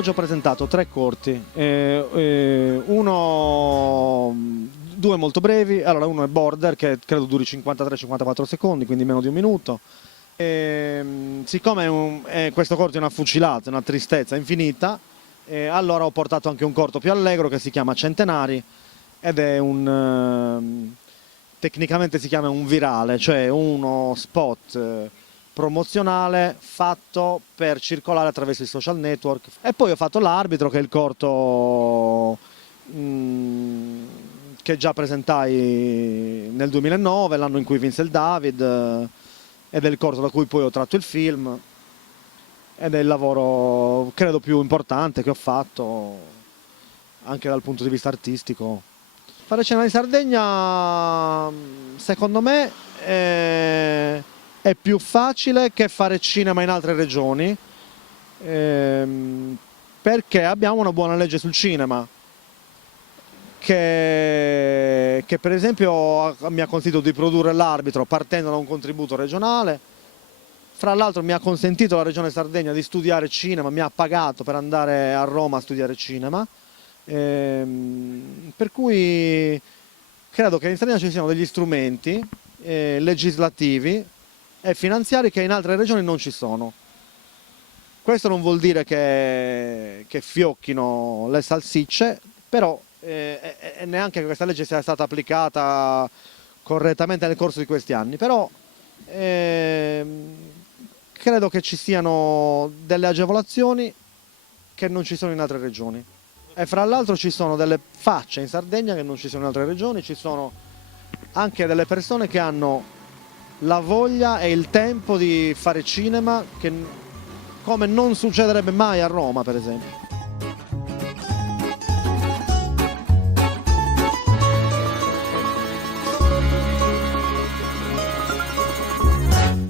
oggi ho presentato 3 corti, due molto brevi. Allora, uno è Border, che credo duri 53-54 secondi, quindi meno di un minuto. Siccome questo corto è una fucilata, una tristezza infinita, allora ho portato anche un corto più allegro che si chiama Centenari, ed è tecnicamente si chiama un virale, cioè uno spot promozionale fatto per circolare attraverso i social network. E poi ho fatto L'arbitro, che è il corto che già presentai nel 2009, l'anno in cui vinse il David, ed è il corto da cui poi ho tratto il film, ed è il lavoro credo più importante che ho fatto anche dal punto di vista artistico. Fare cinema in Sardegna, secondo me, è più facile che fare cinema in altre regioni, perché abbiamo una buona legge sul cinema che per esempio mi ha consentito di produrre L'arbitro partendo da un contributo regionale. Fra l'altro mi ha consentito la Regione Sardegna di studiare cinema, mi ha pagato per andare a Roma a studiare cinema, per cui credo che in Sardegna ci siano degli strumenti legislativi e finanziari che in altre regioni non ci sono. Questo non vuol dire che fiocchino le salsicce, però neanche che questa legge sia stata applicata correttamente nel corso di questi anni, però credo che ci siano delle agevolazioni che non ci sono in altre regioni. E fra l'altro ci sono delle facce in Sardegna che non ci sono in altre regioni, ci sono anche delle persone che hanno la voglia e il tempo di fare cinema, come non succederebbe mai a Roma, per esempio.